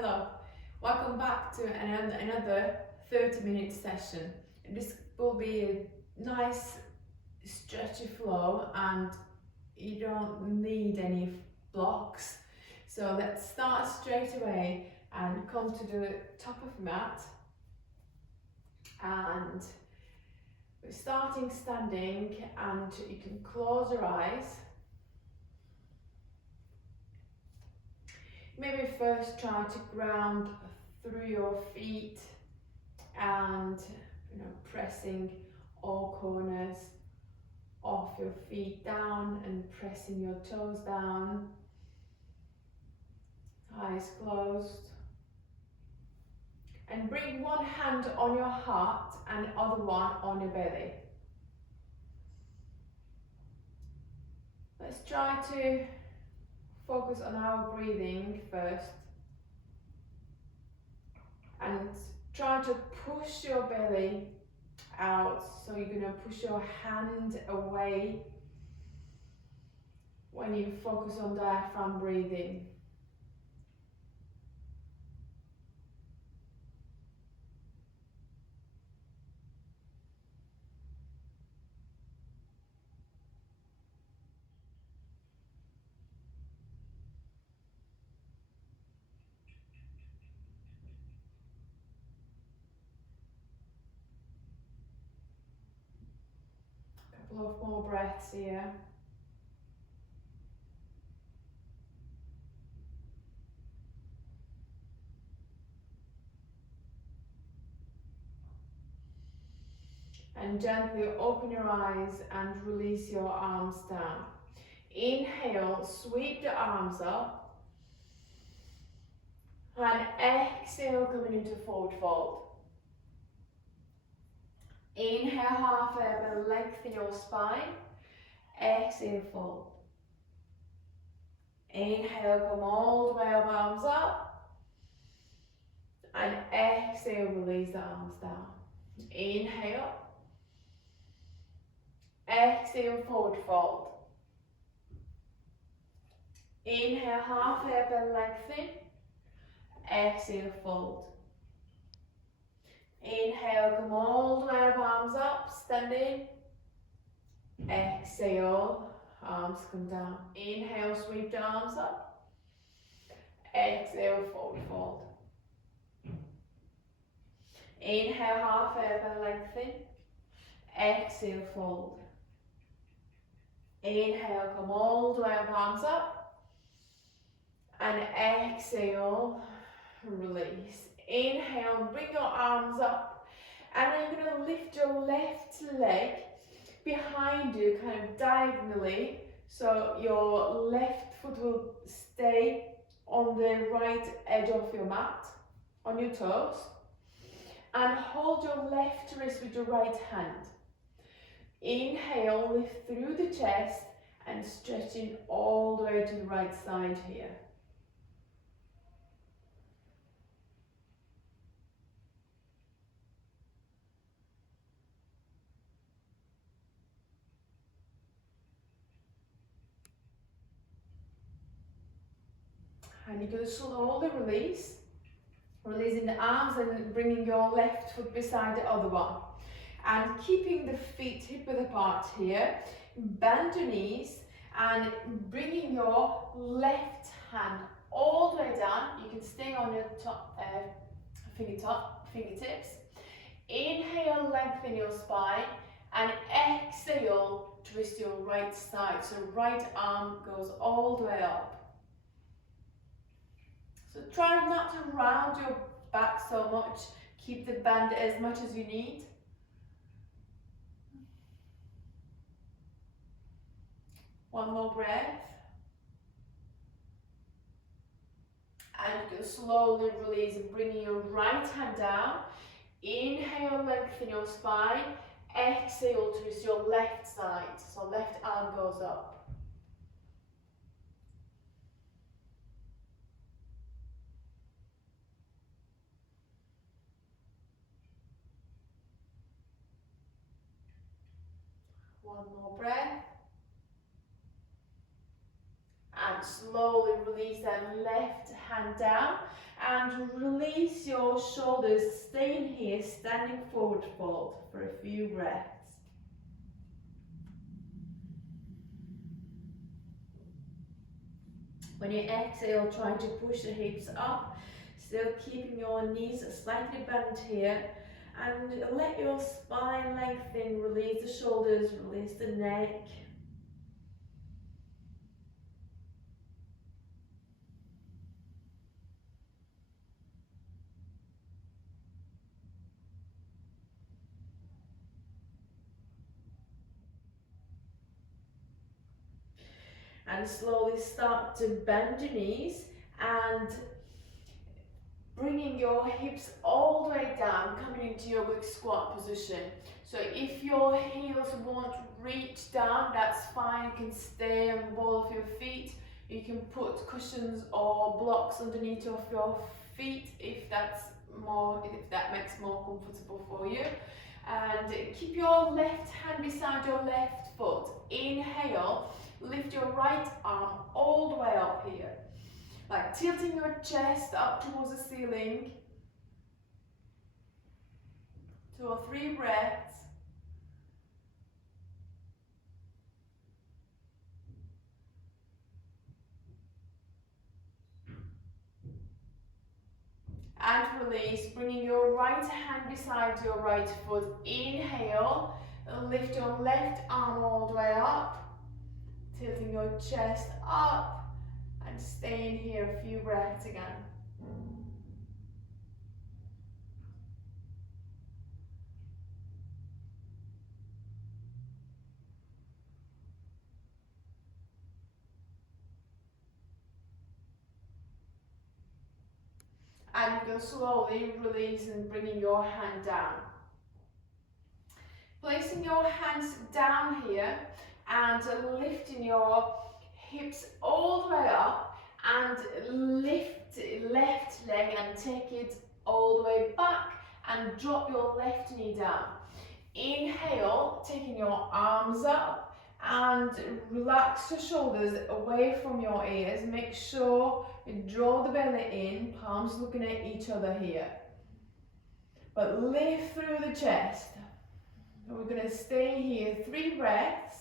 Hello, welcome back to another 30-minute session. This will be a nice stretchy flow and you don't need any blocks. So let's start straight away and come to the top of the mat. And we're starting standing, and you can close your eyes. Maybe first try to ground through your feet and pressing all corners of your feet down and pressing your toes down. Eyes closed. And bring one hand on your heart and the other one on your belly. Let's try to focus on our breathing first. And try to push your belly out. So you're going to push your hand away when you focus on diaphragm breathing. Couple of more breaths here. And gently open your eyes and release your arms down. Inhale, sweep the arms up. And exhale, coming into forward fold. Inhale, half elbow, lengthen your spine. Exhale, fold. Inhale, come all the way up, arms up. And exhale, release the arms down. Inhale. Exhale, forward fold. Inhale, half elbow, lengthen. Exhale, fold. Inhale, come all the way up, arms up, standing. Exhale, arms come down. Inhale, sweep the arms up. Exhale, forward fold. Inhale, half elbow, lengthen. Exhale, fold. Inhale, come all the way up, arms up. And exhale, release. Inhale, bring your arms up. And then you're going to lift your left leg behind you, kind of diagonally. So your left foot will stay on the right edge of your mat, on your toes. And hold your left wrist with your right hand. Inhale, lift through the chest and stretching all the way to the right side here. And you're going to slowly release, releasing the arms and bringing your left foot beside the other one. And keeping the feet hip width apart here, bend your knees and bringing your left hand all the way down. You can stay on your top, fingertips. Inhale, lengthen your spine, and exhale, twist your right side. So right arm goes all the way up. So try not to round your back so much. Keep the bend as much as you need. One more breath. And go slowly release, bringing your right hand down. Inhale, lengthen your spine. Exhale, twist your left side. So left arm goes up. One more breath. And slowly release release that left hand down and release your shoulders. Stay in here, standing forward fold for a few breaths. When you exhale, try to push the hips up, still keeping your knees slightly bent here, and let your spine lengthen, release the shoulders, release the neck. And slowly start to bend your knees and bringing your hips all the way down, coming into yogic squat position. So if your heels won't reach down, that's fine. You can stay on the ball of your feet. You can put cushions or blocks underneath of your feet if that makes more comfortable for you. And keep your left hand beside your left foot. Inhale, lift your right arm all the way up here. Like tilting your chest up towards the ceiling. 2 or 3 breaths. And release, bringing your right hand beside your right foot. Inhale, lift your left arm all the way up, tilting your chest up, and stay in here a few breaths again. And you can slowly release and bringing your hand down. Placing your hands down here and lifting your hips all the way up and lift left leg and take it all the way back and drop your left knee down. Inhale, taking your arms up and relax your shoulders away from your ears. Make sure you draw the belly in, palms looking at each other here. But lift through the chest. We're going to stay here 3 breaths.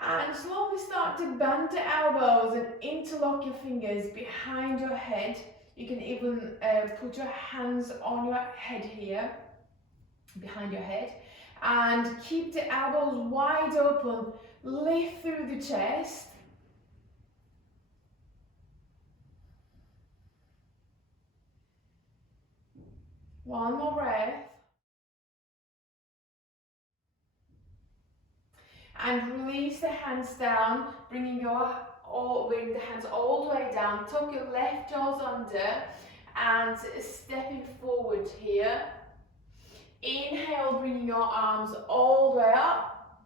And slowly start to bend the elbows and interlock your fingers behind your head. You can even put your hands on your head here, behind your head. And keep the elbows wide open. Lift through the chest. One more breath. And release the hands down, bring the hands all the way down. Tuck your left toes under and stepping forward here. Inhale, bringing your arms all the way up.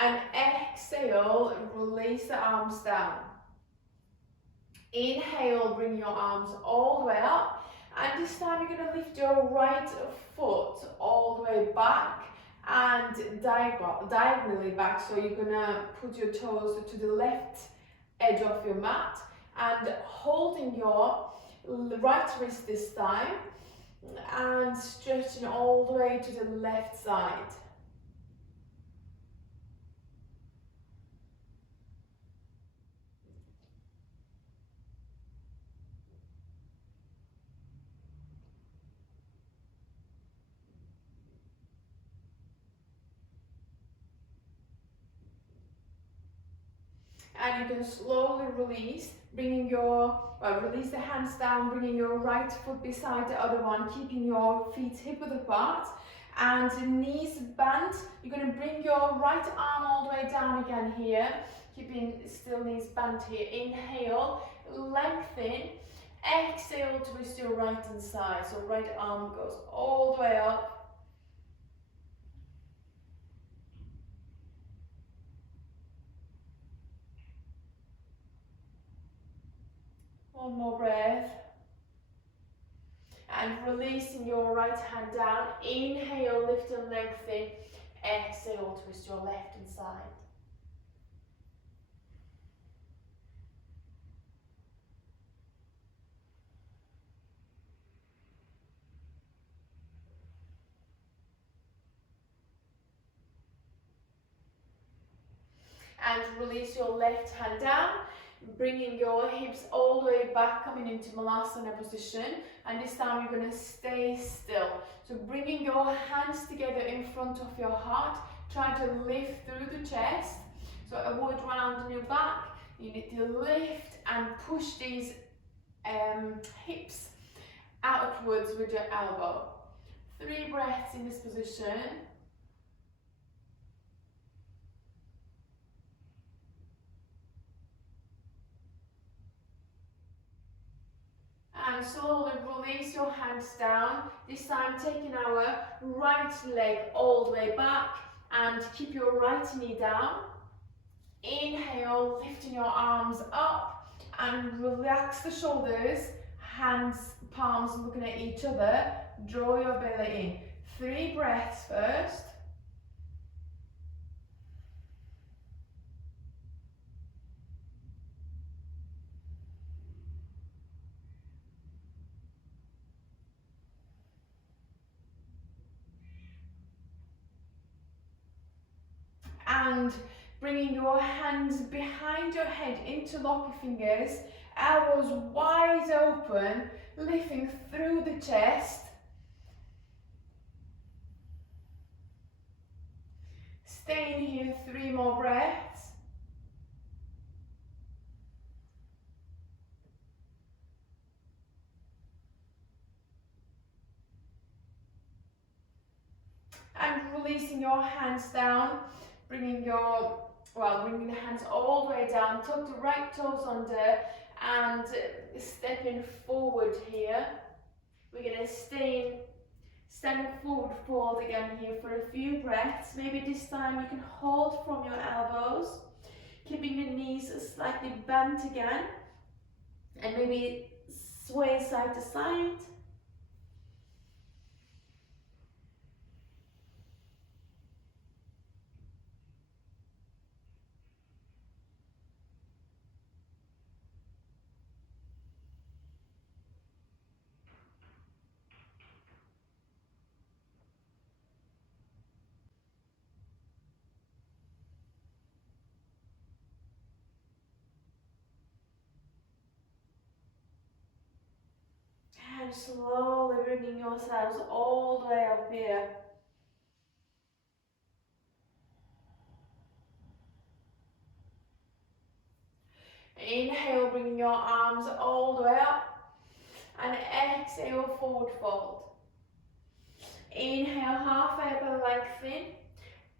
And exhale, release the arms down. Inhale, bring your arms all the way up. And this time you're going to lift your right foot all the way back and diagonally back. So you're going to put your toes to the left edge of your mat and holding your right wrist this time and stretching all the way to the left side. And you can slowly release, release the hands down, bringing your right foot beside the other one, keeping your feet hip width apart and knees bent. You're going to bring your right arm all the way down again here, keeping still knees bent here. Inhale, lengthen. Exhale, twist your right hand side. So right arm goes all the way up. One more breath. And releasing your right hand down. Inhale, lift and lengthen. Exhale, twist your left hand side. And release your left hand down, bringing your hips all the way back, coming into Malasana position. And this time you're going to stay still. So bringing your hands together in front of your heart, try to lift through the chest. So avoid rounding your back. You need to lift and push these hips outwards with your elbow. 3 breaths in this position. And slowly release your hands down. This time taking our right leg all the way back and keep your right knee down. Inhale, lifting your arms up and relax the shoulders. Hands, palms looking at each other. Draw your belly in. 3 breaths first. And bringing your hands behind your head, interlock your fingers, elbows wide open, lifting through the chest. Staying here 3 more breaths. And releasing your hands down, bringing the hands all the way down, tuck the right toes under and stepping forward here. We're going to stay standing forward fold again here for a few breaths. Maybe this time you can hold from your elbows, keeping the knees slightly bent again, and maybe sway side to side. And slowly bringing yourselves all the way up here. Inhale, bringing your arms all the way up. And exhale, forward fold. Inhale, half elbow lengthen.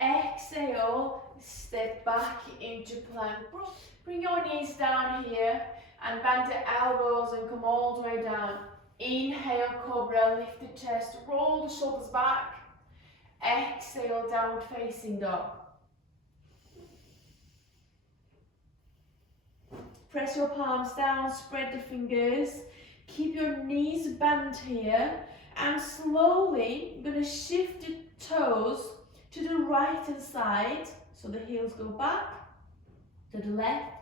Exhale, step back into plank. Bring your knees down here and bend the elbows and come all the way down. Inhale, cobra, lift the chest, roll the shoulders back. Exhale, downward facing dog. Press your palms down, spread the fingers. Keep your knees bent here. And slowly, you're going to shift the toes to the right hand side. So the heels go back to the left.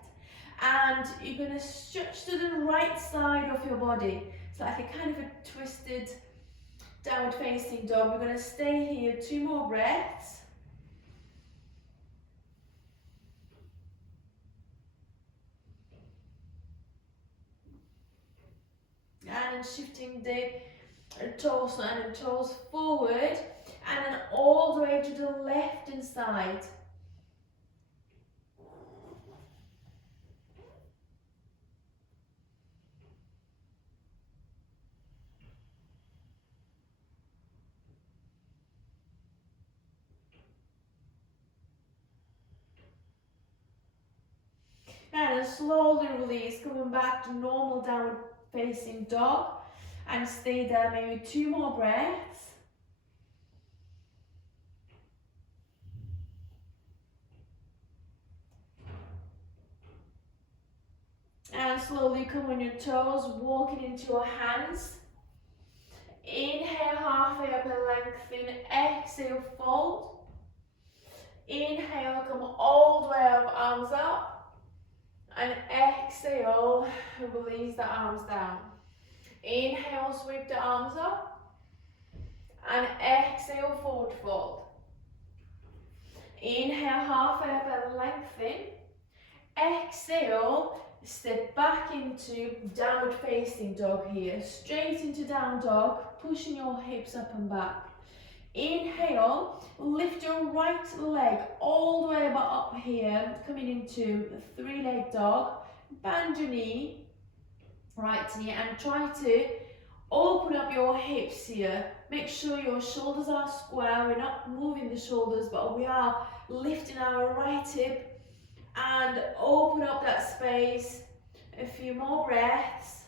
And you're going to stretch to the right side of your body. It's like a kind of a twisted downward facing dog. We're going to stay here 2 more breaths. And then shifting the torso and the toes forward, and then all the way to the left hand side. And then slowly release, coming back to normal downward facing dog, and stay there maybe 2 more breaths. And slowly come on your toes, walking into your hands. Inhale, halfway up and lengthen. Exhale, fold. Inhale, come all the way up, arms up. And exhale, release the arms down. Inhale, sweep the arms up. And exhale, forward fold. Inhale, halfway up and lengthen. Exhale, step back into downward facing dog here. Straight into down dog, pushing your hips up and back. Inhale, lift your right leg all the way up here, coming into a three-leg dog. Bend your knee, right knee, and try to open up your hips here. Make sure your shoulders are square. We're not moving the shoulders, but we are lifting our right hip and open up that space. A few more breaths.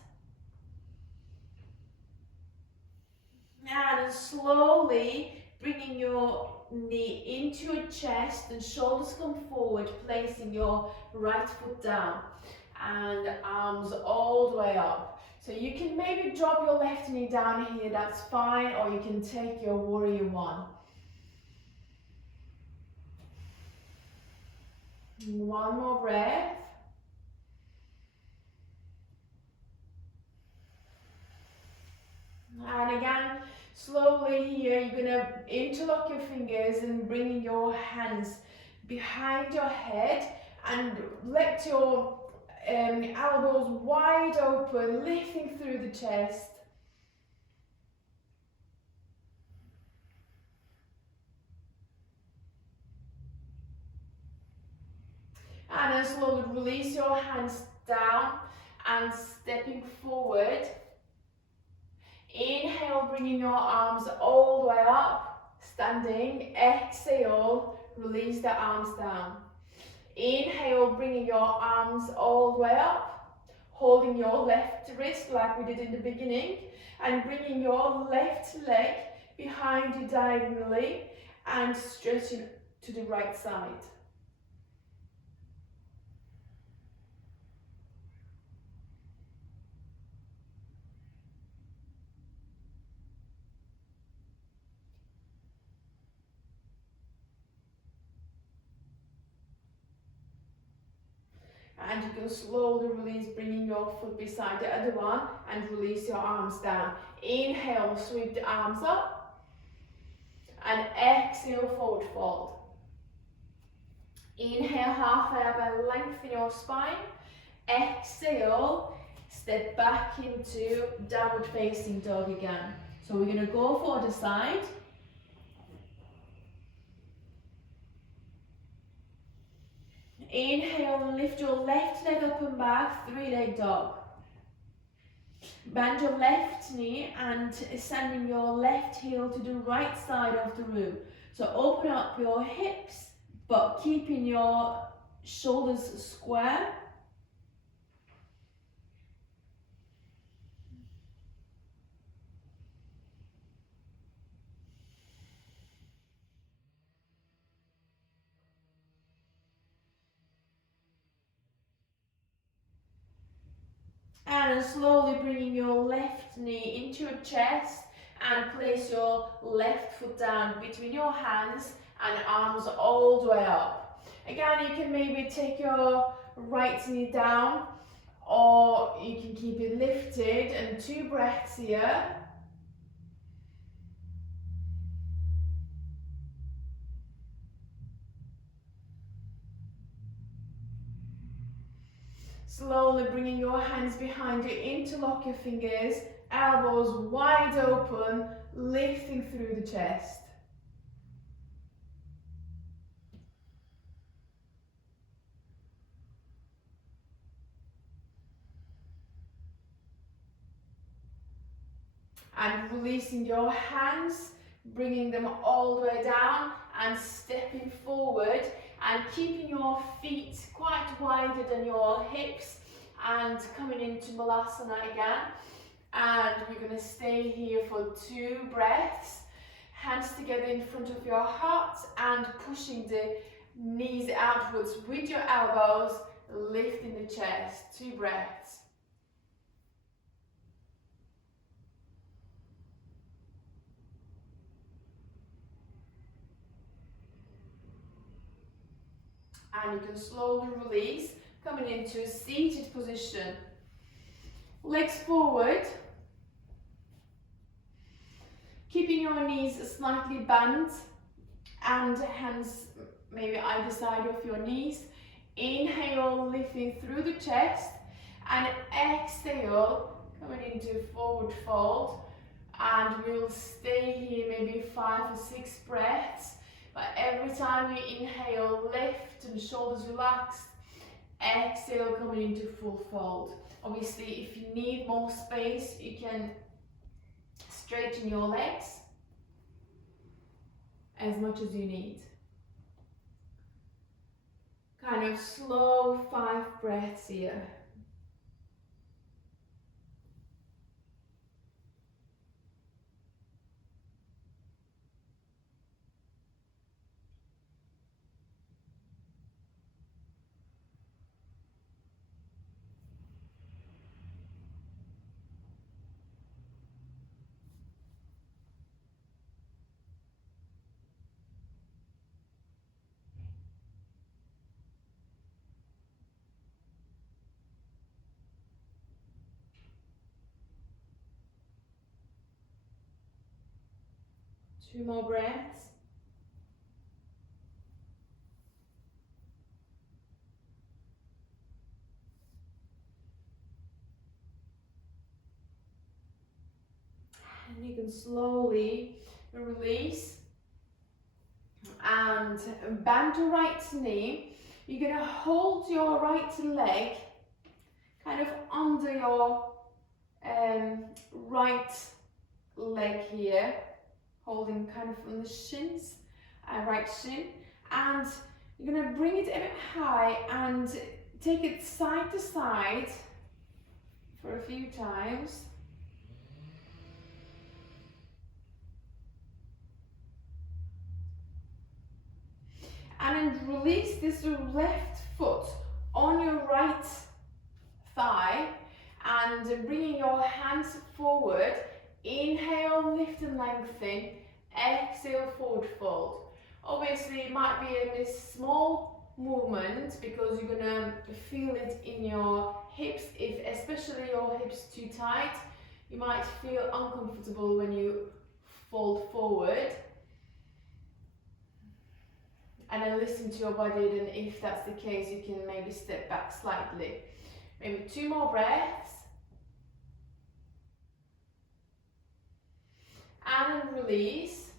And slowly bringing your knee into your chest and shoulders come forward, placing your right foot down and arms all the way up. So you can maybe drop your left knee down here, that's fine, or you can take your warrior one. One more breath. And again, slowly here, you're gonna interlock your fingers and bring your hands behind your head and let your elbows wide open, lifting through the chest. And then slowly release your hands down and stepping forward. Inhale, bringing your arms all the way up, standing. Exhale, release the arms down. Inhale, bringing your arms all the way up, holding your left wrist like we did in the beginning, and bringing your left leg behind you diagonally and stretching to the right side. And you can slowly release, bringing your foot beside the other one and release your arms down. Inhale, sweep the arms up. And exhale, forward fold. Inhale, halfway up and lengthen your spine. Exhale, step back into downward facing dog again. So we're going to go for the side. Inhale, lift your left leg up and back, three-leg dog. Bend your left knee and sending your left heel to the right side of the room. So open up your hips, but keeping your shoulders square. And slowly bringing your left knee into your chest and place your left foot down between your hands and arms all the way up. Again, you can maybe take your right knee down or you can keep it lifted, and 2 breaths here. Slowly bringing your hands behind you, interlock your fingers, elbows wide open, lifting through the chest. And releasing your hands, bringing them all the way down and stepping forward and keeping your feet quite wider than your hips and coming into Malasana again. And we're going to stay here for 2 breaths. Hands together in front of your heart and pushing the knees outwards with your elbows, lifting the chest. 2 breaths. And you can slowly release, coming into a seated position. Legs forward. Keeping your knees slightly bent and hands maybe either side of your knees. Inhale, lifting through the chest, and exhale, coming into forward fold. And we'll stay here maybe 5 or 6 breaths. But every time you inhale, lift and shoulders relaxed. Exhale, coming into full fold. Obviously, if you need more space, you can straighten your legs as much as you need. Kind of slow 5 breaths here. Two more breaths. And you can slowly release and bend your right knee. You're going to hold your right leg kind of under your right leg here, holding kind of from the shins, right shin, and you're going to bring it a bit high and take it side to side for a few times. And then release this left foot on your right thigh and bringing your hands forward. Inhale, lift and lengthen. Exhale, forward fold. Obviously, it might be a small movement because you're gonna feel it in your hips. If especially your hips too tight, you might feel uncomfortable when you fold forward. And then listen to your body, then if that's the case, you can maybe step back slightly. Maybe 2 more breaths. And then release.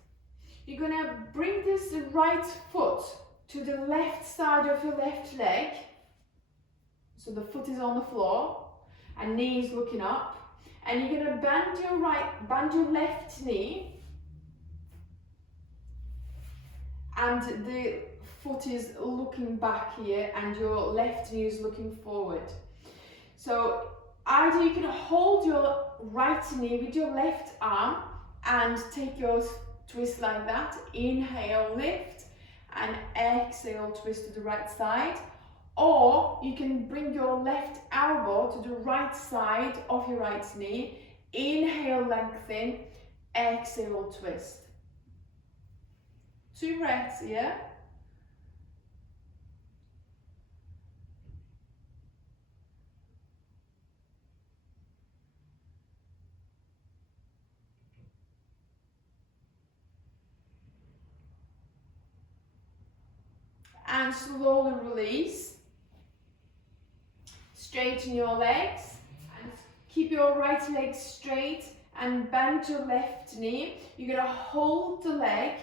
You're gonna bring this right foot to the left side of your left leg. So the foot is on the floor and knee is looking up. And you're gonna bend your left knee. And the foot is looking back here and your left knee is looking forward. So either you can hold your right knee with your left arm and take your twist like that. Inhale, lift, and exhale, twist to the right side. Or you can bring your left elbow to the right side of your right knee. Inhale, lengthen, exhale, twist. 2 breaths here. And slowly release. Straighten your legs and keep your right leg straight and bend your left knee. You're going to hold the leg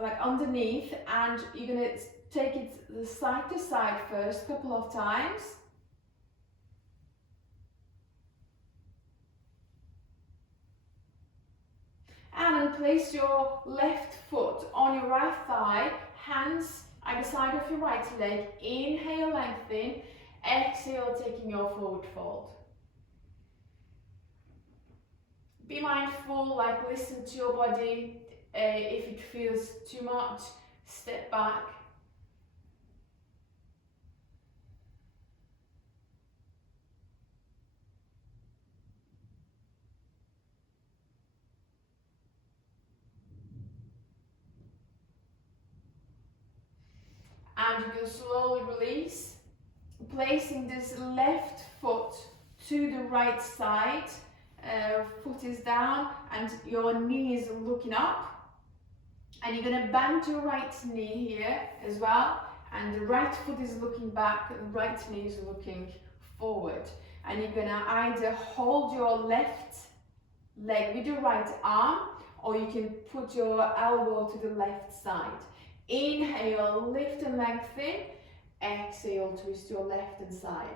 like underneath and you're going to take it side to side first, couple of times. And then place your left foot on your right thigh, hands either side of your right leg. Inhale, lengthen. Exhale, taking your forward fold. Be mindful, like listen to your body. If it feels too much, step back. And And you can slowly release, placing this left foot to the right side. Foot is down and your knee is looking up. And you're going to bend your right knee here as well. And the right foot is looking back, and the right knee is looking forward. And you're going to either hold your left leg with your right arm, or you can put your elbow to the left side. Inhale, lift and lengthen. Exhale, twist your left hand side.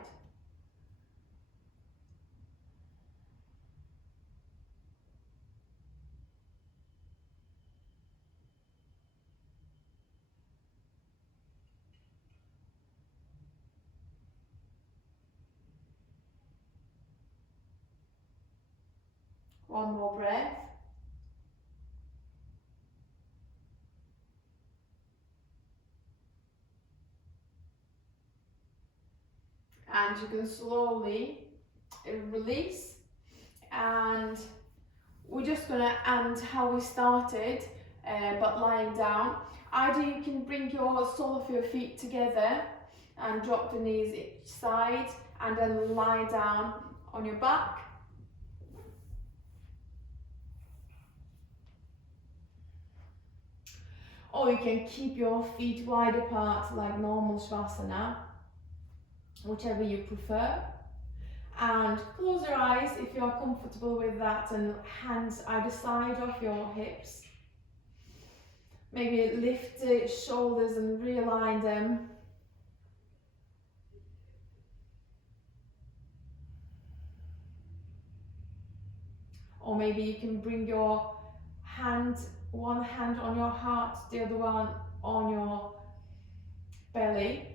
One more breath. And you can slowly release, and we're just going to end how we started, but lying down. Either you can bring your sole of your feet together and drop the knees each side, and then lie down on your back. Or you can keep your feet wide apart like normal Shavasana, whichever you prefer. And close your eyes if you're comfortable with that, and hands either side of your hips. Maybe lift the shoulders and realign them. Or maybe you can bring your hand, one hand on your heart, the other one on your belly.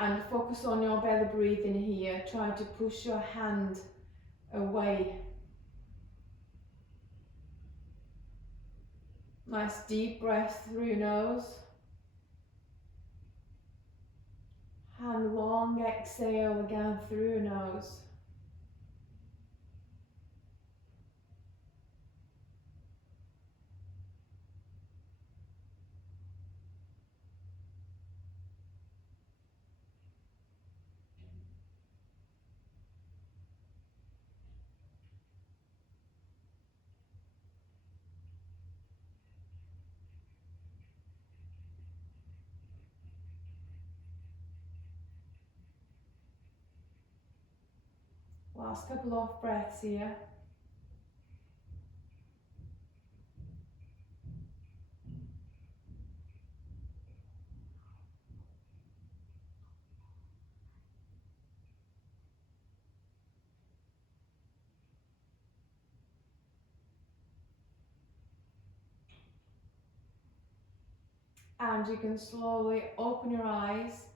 And focus on your belly breathing here. Try to push your hand away. Nice deep breath through your nose. And long exhale again through your nose. Last couple of breaths here. And you can slowly open your eyes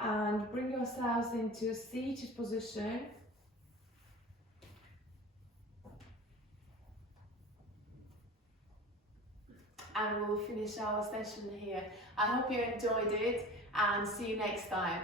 and bring yourselves into a seated position. And we'll finish our session here. I hope you enjoyed it, and see you next time.